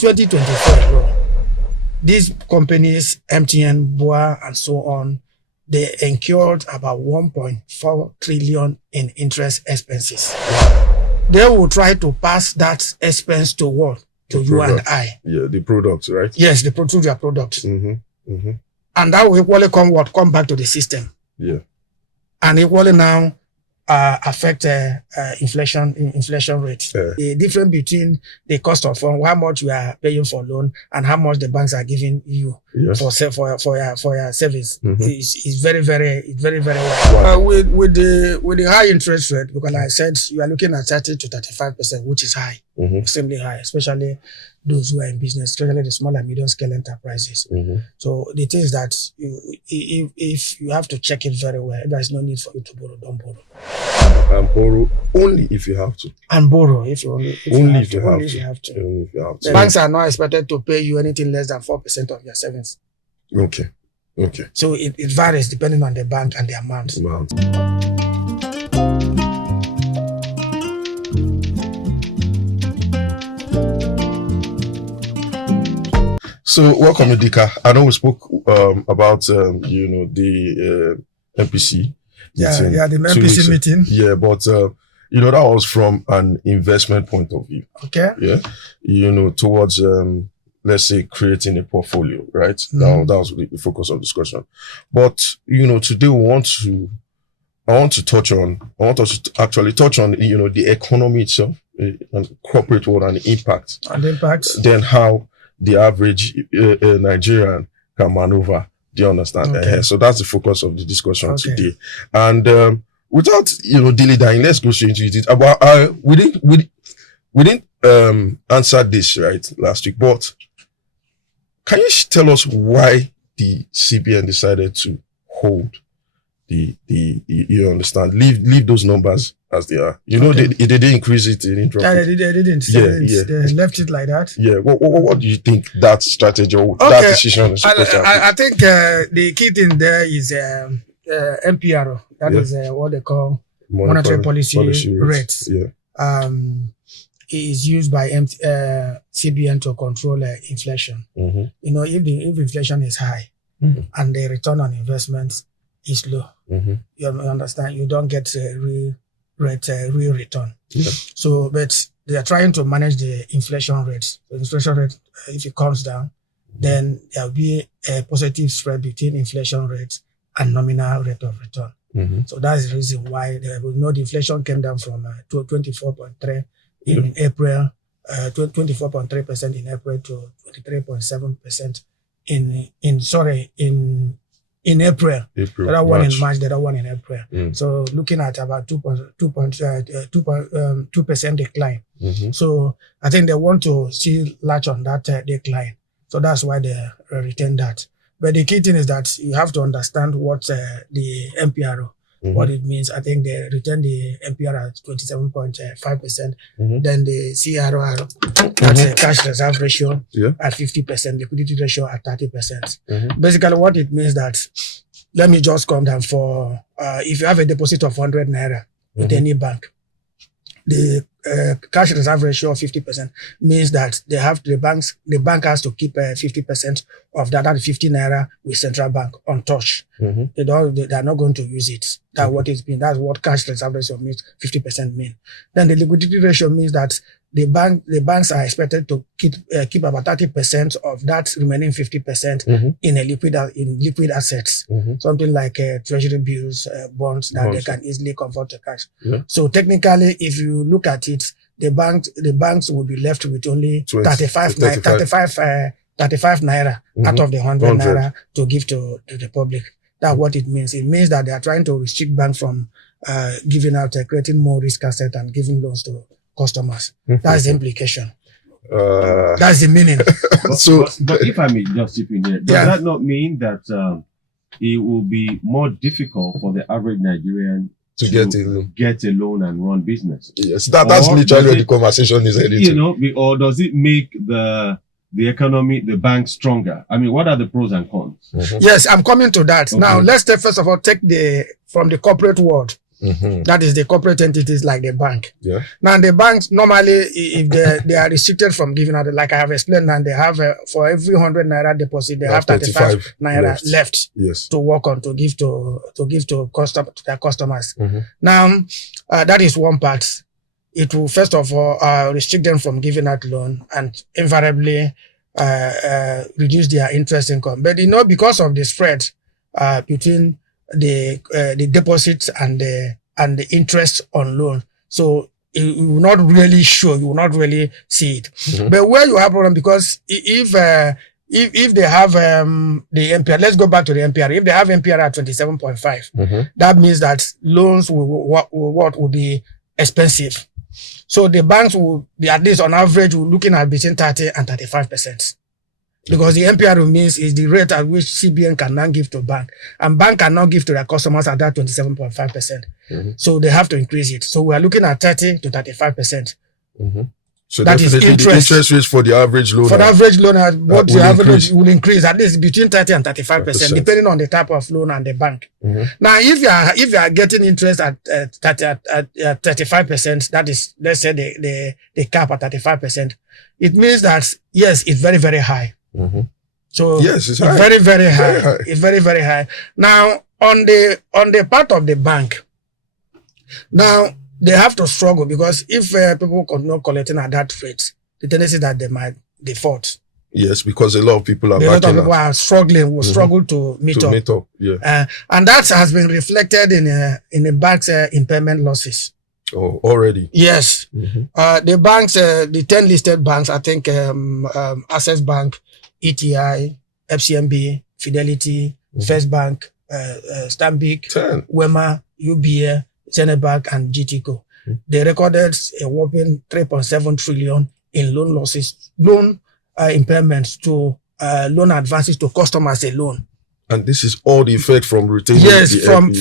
2024, these companies, MTN, BUA, and so on, they incurred about 1.4 trillion in interest expenses. They will try to pass that expense to what? To you and I. Yeah, the products, right? Yes, the their products. And that will equally come back to the system. Yeah. And equally now affect inflation rate. The difference between the cost of fund, how much you are paying for loan, and how much the banks are giving you for your service is very well. With the high interest rate, because like I said, you are looking at 30 to 35%, which is high, extremely high, especially those who are in business, especially the small and medium scale enterprises. So the thing is that if you have to check it very well, there is no need for you to borrow. Don't borrow. And borrow only if you have to. And borrow if you have to. The banks are not expected to pay you anything less than 4% of your savings. Okay. So it varies depending on the bank and the amount. So welcome, Idika. I know we spoke about the MPC. The MPC meeting. Yeah, but that was from an investment point of view. Okay. Yeah. Towards let's say creating a portfolio, right? Now that was the focus of discussion. But today I want us to actually touch on the economy itself and corporate world and the impact. Then how the average Nigerian can maneuver. Do you understand? Okay. So that's the focus of the discussion today. And without dilly-dallying, let's go straight into it. We didn't answer this right last week, but can you tell us why the CBN decided to hold the you understand, leave those numbers as they are? They didn't increase it in interest. Yeah, they didn't. They left it like that. Yeah. What do you think that strategy or that decision is supposed to happen? I think the key thing there is MPRO. That is what they call monetary policy rates. Yeah. Is used by CBN to control inflation. If inflation is high and the return on investment is low, you understand, you don't get a real return. So, but they are trying to manage the inflation rate. The inflation rate, if it comes down, then there will be a positive spread between inflation rate and nominal rate of return. So that's the reason why the inflation came down from 24.3 in April, 24.3% in April to 23.7% in April. The other one in March, the other one in April. So looking at about 2% decline. So I think they want to still latch on that decline. So that's why they retain that. But the key thing is that you have to understand what the MPRO, what it means. I think they retain the MPR at 27.5%. Then the CRR, that's a cash reserve ratio at 50%, liquidity ratio at 30%. Basically, what it means that, let me just come down for, if you have a deposit of 100 Naira with any bank, the cash reserve ratio of 50% means that the bank has to keep 50% of that 50 Naira with central bank untouched. They are not going to use it. That's what it's been. That's what cash reserve ratio means. 50% mean. Then the liquidity ratio means that the banks are expected to keep about 30% of that remaining 50% in liquid assets, something like treasury bills, bonds that they can easily convert to cash. So technically, if you look at it, the banks will be left with only 35 Naira out of the 100 Naira to give to the public. That's what it means. It means that they are trying to restrict banks from giving out, creating more risk asset and giving loans to customers. That's the implication. That's the meaning. But if I may just chip in here, does that not mean that it will be more difficult for the average Nigerian to get a loan and run business? Yes, that's literally what the conversation is heading. Or does it make the economy, the bank stronger? I mean, what are the pros and cons? Yes, I'm coming to that. Now, let's first of all take from the corporate world. That is the corporate entities like the bank. Yeah. Now the banks normally, if they are restricted from giving out, like I have explained, and they have for every 100 naira deposit, they have 35 naira left to work on to give to their customers. Now that is one part. It will first of all restrict them from giving out loan and invariably reduce their interest income. But because of the spread between the deposits and the interest on loan, so it will not really show. You will not really see it. But where you have problem, because if they have the MPR, let's go back to the MPR. If they have MPR at 27.5, that means that loans will be expensive. So the banks will be, at least on average, looking at between 30 and 35%. Because the MPR means is the rate at which CBN can now give to bank. And bank cannot give to their customers at that 27.5%. So they have to increase it. So we are looking at 30 to 35%. So that is interest. The interest rates for the average loan. For the average loan, what the average will increase at least between 30 and 35%, depending on the type of loan and the bank. Now, if you are getting interest at 35%, that is, let's say the cap at 35%, it means that yes, it's very, very high. So yes, it's high. Very, very high. It's very, very high. Now, on the part of the bank, now they have to struggle, because if people are not collecting at that rate, the tendency that they might default. Yes, because a lot of people are are struggling, will struggle to meet up. Yeah. And that has been reflected in the bank's impairment losses. Oh, already? Yes. The banks, the 10 listed banks, I think Access Bank, ETI, FCMB, Fidelity, First Bank, Stanbic, Wema, UBA, Zenbank, and GTCO. They recorded a whopping 3.7 trillion in loan losses, loan impairments to loan advances to customers alone. And this is all the effect from retaining. Yes, from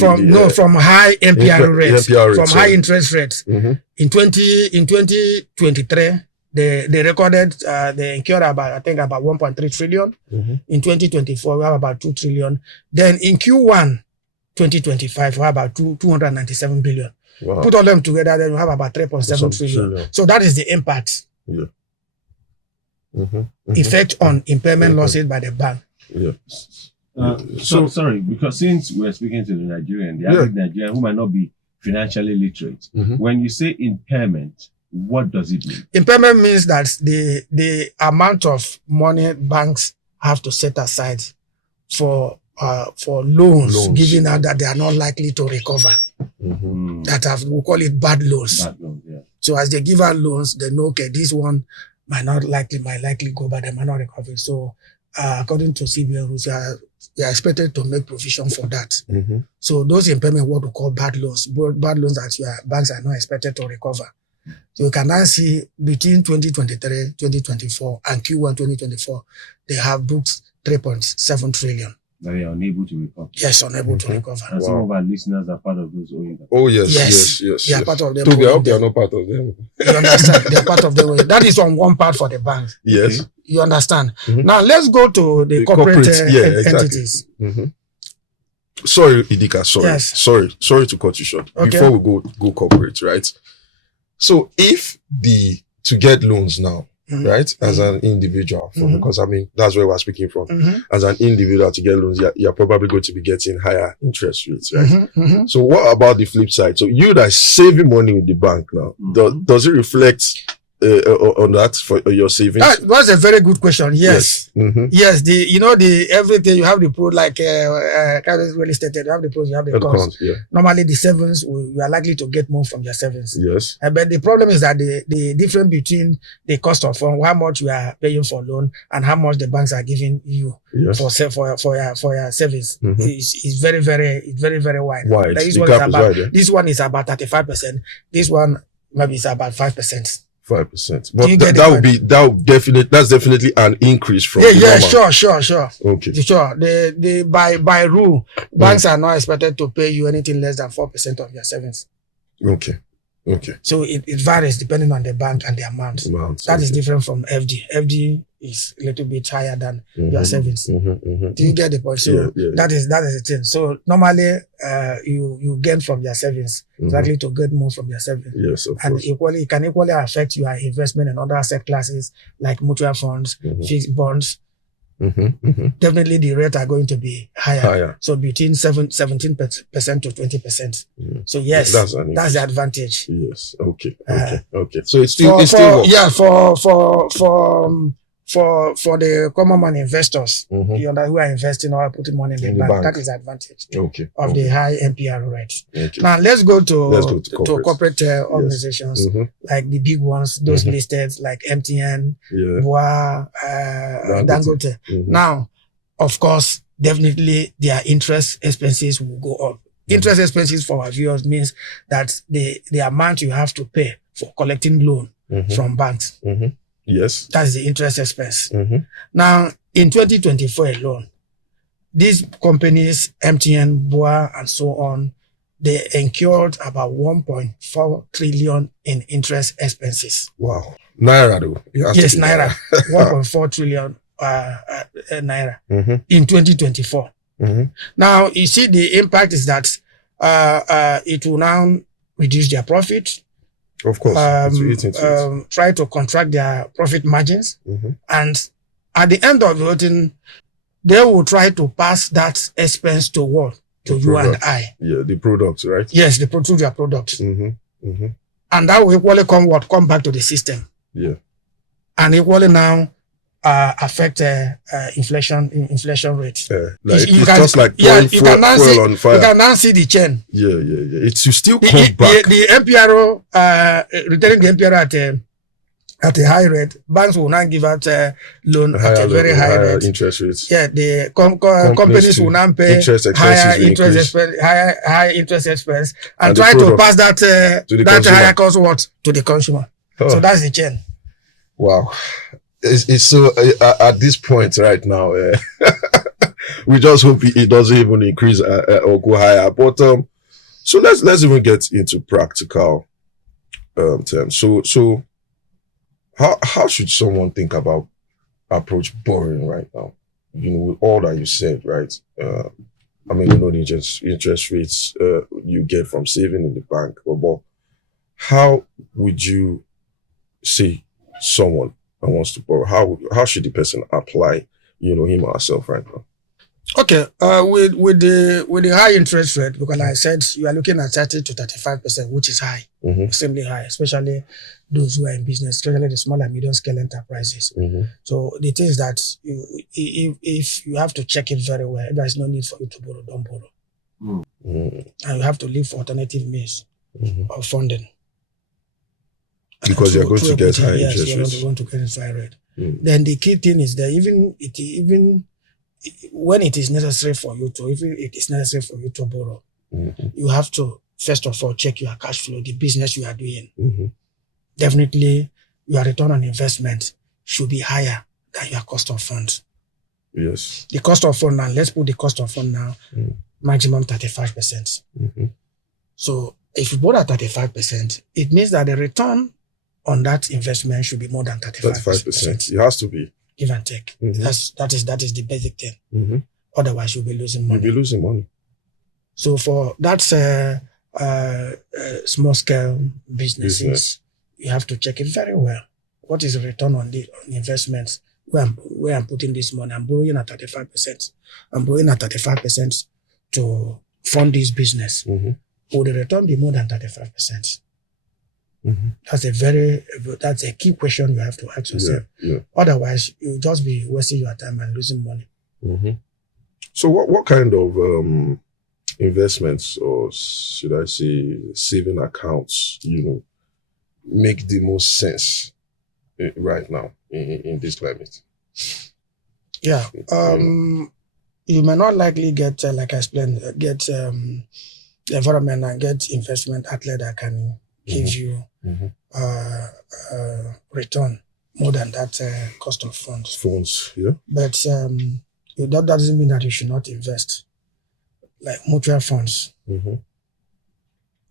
high MPR rates, from high interest rates. In 2023, they recorded, they incurred about 1.3 trillion. In 2024, we have about 2 trillion. Then in Q1 2025, we have about 297 billion. Wow. Put all them together, then we have about 3.7 trillion. So that is the impact. Effect on impairment losses by the bank. So sorry, because since we're speaking to the Nigerian, the average Nigerian who might not be financially literate, when you say impairment, what does it mean? Impairment means that the amount of money banks have to set aside for loans given out that they are not likely to recover. That we call it bad loans. So as they give out loans, they know, okay, this one might likely go, but they might not recover. So according to CBN rules, they are expected to make provision for that. So those impairment, what we call bad loans that your banks are not expected to recover. So you can now see between 2023, 2024 and Q1 2024, they have booked 3.7 trillion. That they are unable to recover. Yes, unable to recover. And some of our listeners are part of those owing. Oh, yes. They are part of them. I hope they are not part of them. You understand? They are part of them. That is on one part for the bank. Yes. Okay? You understand? Now, let's go to the corporate entities. Sorry, Idika, sorry. Yes. Sorry to cut you short. Okay. Before we go corporate, right? So if to get loans now, right, as an individual, because I mean, that's where we're speaking from. As an individual to get loans, you're probably going to be getting higher interest rates, right? So what about the flip side? So you that is saving money with the bank now, does it reflect on that for your savings? That's a very good question. Yes. Yes. Everything you have the pro, like real estate, you have the pros, you have the cons. Normally the savings, we are likely to get more from your savings. Yes. But the problem is that the difference between the cost of fund, how much you are paying for loan and how much the banks are giving you for your savings is very, very wide. This one is about 35%. This one maybe is about 5%. 5%. But that's definitely an increase from sure. Okay. Sure. By rule, banks are not expected to pay you anything less than 4% of your savings. Okay. Okay. So it varies depending on the bank and the amount. That is different from FD. FD is a little bit higher than your savings. Do you get the point? So that is the thing. So normally you gain from your savings, exactly to get more from your savings. Yes, of and course. it can equally affect your investment in other asset classes like mutual funds, fixed bonds. Definitely the rate are going to be higher. So between 17% to 20%. So yes, that's the advantage. Yes. Okay. So it's still works. Yeah, for the common man investors, who are investing or putting money in the bank, that is the advantage of the high MPR rate. Now let's go to corporate organizations like the big ones, those listed like MTN, BUA, Dangote. Now, of course, definitely their interest expenses will go up. Interest expenses for our viewers means that the amount you have to pay for collecting loan from banks. Yes. That's the interest expense. Now, in 2024 alone, these companies, MTN, BUA, and so on, they incurred about 1.4 trillion in interest expenses. Wow. Naira, though. Yes, Naira. 1.4 trillion Naira in 2024. Now, you see, the impact is that it will now reduce their profit. Of course, try to contract their profit margins, and at the end of the whole thing, they will try to pass that expense to what? To you and I. Yeah, the products, right? Yes, they produce their products, and that will equally come back to the system. Yeah, and equally now affect inflation rate. You can now see the chain. Yeah. It will still come back. The MPRO returning the MPRO at a high rate. Banks will now give out loan at a very high rate. Interest rates. Yeah, the companies will now pay higher interest expense and try to pass that higher cost to the consumer. So that's the chain. Wow. It's so at this point right now, we just hope it doesn't even increase or go higher. But so let's even get into practical terms. So how should someone think about approach borrowing right now? With all that you said, right? I mean, the interest rates you get from saving in the bank, but how would you say someone that wants to borrow, how should the person apply, him or herself right now? Okay, with the high interest rate, because like I said, you are looking at 30 to 35%, which is high, extremely high, especially those who are in business, especially the small and medium scale enterprises. So the thing is that if you have to check it very well, there is no need for you to borrow, don't borrow. And you have to look for alternative means of funding. Because you're going to get high interest rates. You're going to get high rate. Then the key thing is that even when it is necessary for you to borrow, you have to first of all check your cash flow, the business you are doing. Definitely, your return on investment should be higher than your cost of funds. Yes. The cost of fund now, let's put the cost of fund now, maximum 35%. So if you borrow at 35%, it means that the return on that investment should be more than 35%. It has to be. Give and take. That is the basic thing. Otherwise, you'll be losing money. You'll be losing money. So for that small scale businesses, you have to check it very well. What is the return on the investments? Where I'm putting this money? I'm borrowing at 35%. I'm borrowing at 35% to fund this business. Will the return be more than 35%? That's a key question you have to ask yourself. Otherwise, you'll just be wasting your time and losing money. So what kind of investments, or should I say saving accounts, make the most sense right now in this climate? Yeah. You may not likely get, like I explained, get environment and get investment outlet that can give you return more than that cost of funds. Yeah. But that doesn't mean that you should not invest. Like mutual funds,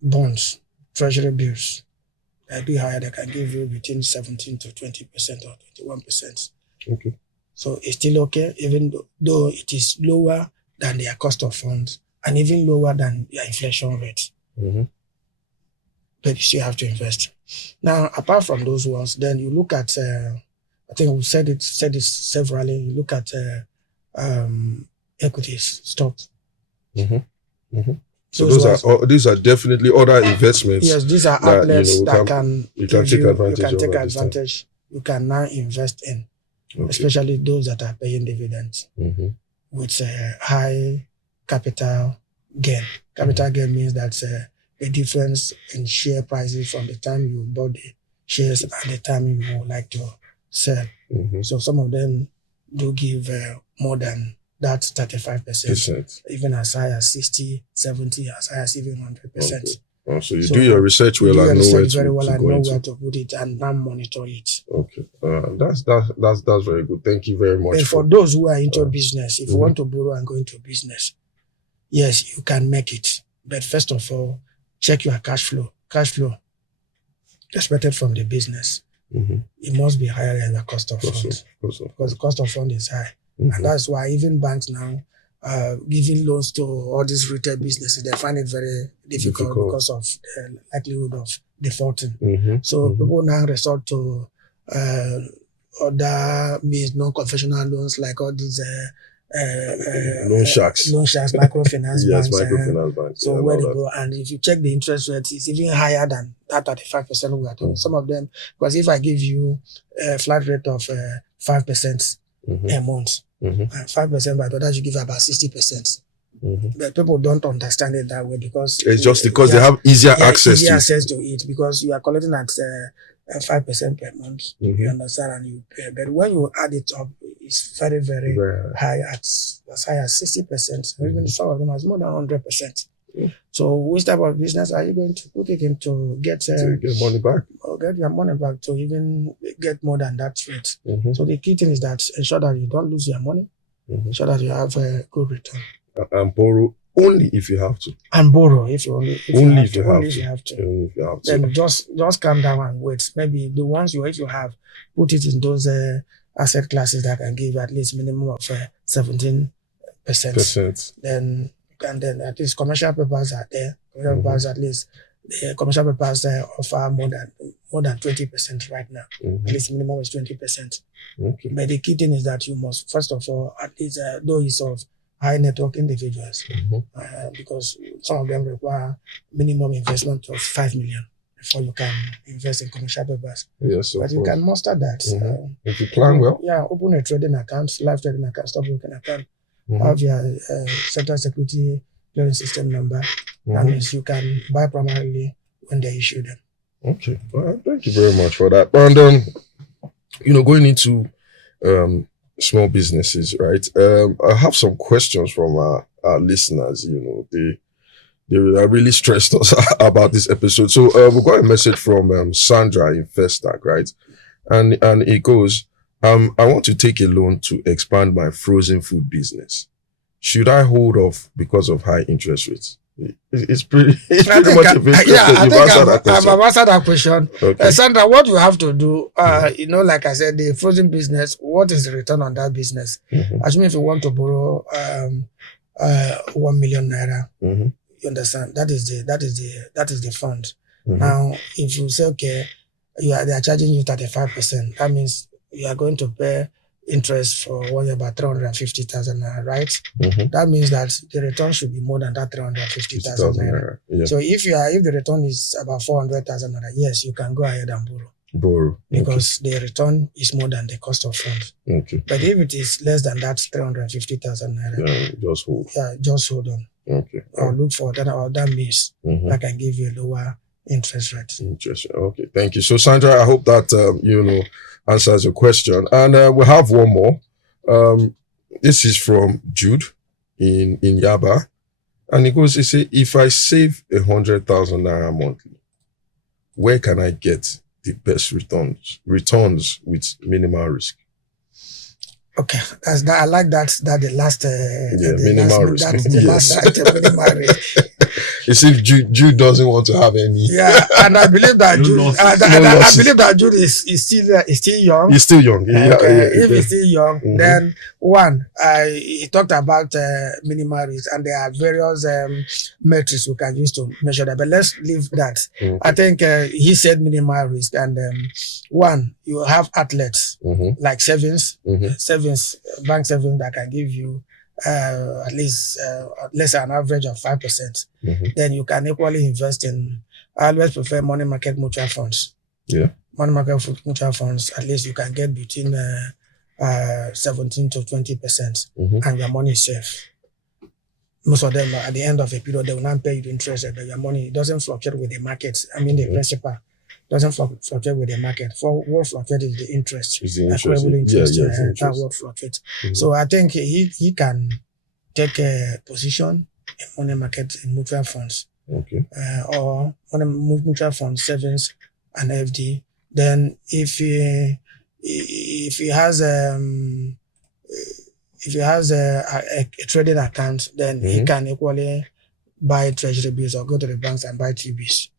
bonds, treasury bills, a bit higher, they can give you between 17 to 20% or 21%. Okay. So it's still okay, even though it is lower than their cost of funds and even lower than their inflation rate. Mm-hmm. But you still have to invest. Now, apart from those ones, then you look at, I think we said it severally, you look at equities, stocks. Mm-hmm. Mm-hmm. So these are definitely other investments. Yes, these are outlets you can take advantage. You can now invest in, especially those that are paying dividends with high capital gain. Capital gain means that the difference in share prices from the time you bought the shares and the time you would like to sell. So some of them do give more than that 35%, even as high as 60, 70, as high as even 100%. Oh, so you do your research well and know where to put it and now monitor it. Okay, that's very good. Thank you very much. And for those who are into business, if you want to borrow and go into business, yes, you can make it. But first of all, check your cash flow. Cash flow expected from the business. It must be higher than the cost of funds because the cost of fund is high. And that's why even banks now giving loans to all these retail businesses, they find it very difficult because of the likelihood of defaulting. So people now resort to other means, non-conventional loans like all these loan sharks, microfinance banks. Microfinance banks. So where they go, and if you check the interest rate, it's even higher than that 35% we are talking. Some of them, because if I give you a flat rate of 5% a month, 5% by that you give about 60%. But people don't understand it that way because it's just because they have easier access to it because you are collecting at 5% per month. You understand, and you pay. But when you add it up, it's very, very high, as high as 60%. Even some of them has more than 100%. So which type of business are you going to put it into to get money back? Or get your money back to even get more than that rate. So the key thing is that ensure that you don't lose your money, ensure that you have a good return. And borrow only if you have to. And borrow if you have to. Then just calm down and wait. Maybe the ones if you have, put it in those asset classes that can give at least minimum of 17%. Then at least commercial papers are there. Commercial papers at least the commercial papers offer more than 20% right now. At least minimum is 20%. But the key thing is that you must first of all at least those of high network individuals because some of them require minimum investment of 5 million before you can invest in commercial papers. Yes, but you can master that. If you plan well. Yeah, open a trading account, live trading account, stockbroking account. Have your Central Security Clearance System number. That means you can buy primarily when they issue them. Okay, well, thank you very much for that. And going into small businesses, right? I have some questions from our listeners. They are really stressed us about this episode. So we got a message from Sandra in Festac, right? And it goes, I want to take a loan to expand my frozen food business. Should I hold off because of high interest rates? It's pretty much of interest. I've answered that question. Okay. Sandra, what you have to do, like I said, the frozen business, what is the return on that business? Assuming if you want to borrow 1 million naira, you understand, that is the fund. Now, if you say, okay, they are charging you 35%, that means you are going to pay interest for 1 year about 350,000 naira, right? That means that the return should be more than that 350,000 naira. Yeah. So if the return is about 400,000 naira, yes, you can go ahead and borrow because the return is more than the cost of funds. But if it is less than that 350,000 naira, just hold. Yeah, just hold on. Or look for that means that can give you a lower interest rate. Okay, thank you. So Sandra, I hope that answers your question. And we have one more. This is from Jude in Yaba. And he says, if I save 100,000 naira monthly, where can I get the best returns with minimal risk? Okay, I like that. The last minimal risk. That's the last item, minimal risk. It seems Jude doesn't want to have any. Yeah, and I believe that I believe that Jude is still young. He's still young. If he's still young, then he talked about minimal risk, and there are various metrics we can use to measure that. But let's leave that. I think he said minimal risk, and you have outlets like savings, bank savings that can give you at least less than an average of 5%. Then you can equally invest in. I always prefer money market mutual funds. Yeah, money market mutual funds. At least you can get between 17 to 20%, and your money is safe. Most of them, at the end of a period, they will not pay you the interest, but your money doesn't fluctuate with the market. I mean, the principal doesn't fluctuate with the market. For what fluctuates is the interest. That will fluctuate. So I think he can take a position in money market in mutual funds, or money mutual funds, savings, and FD. Then if he has a trading account, then he can equally buy treasury bills or go to the banks and buy T-bills.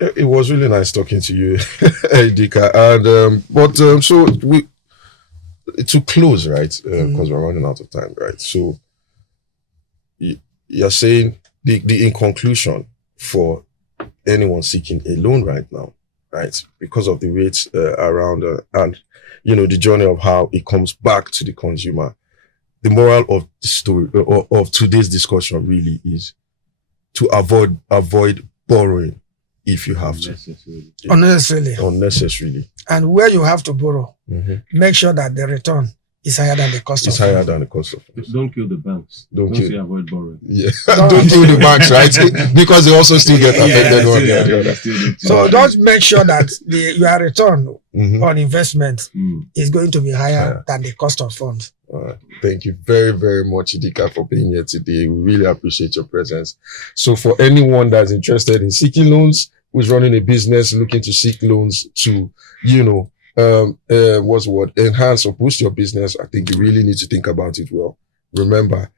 It was really nice talking to you, Idika. And so we to close, right? Because we're running out of time, right? So you're saying the in conclusion for anyone seeking a loan right now, right? Because of the rates around and the journey of how it comes back to the consumer. The moral of the story of today's discussion really is to avoid borrowing if you have to. Unnecessarily. And where you have to borrow, make sure that the return is higher than the cost of higher than the cost of funds. Don't kill the banks. Don't say avoid borrowing. Yeah. Don't kill the banks, right? Because they also still get affected. So don't make sure that your return on investment is going to be higher than the cost of funds. All right. Thank you very, very much, Idika, for being here today. We really appreciate your presence. So for anyone that's interested in seeking loans, who's running a business, looking to seek loans to, enhance or boost your business, I think you really need to think about it well. Remember,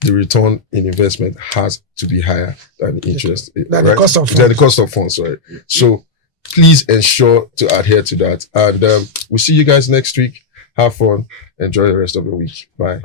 the return in investment has to be higher than the interest. Than the cost of funds. Than the cost of funds, right? So please ensure to adhere to that. And we'll see you guys next week. Have fun. Enjoy the rest of the week. Bye.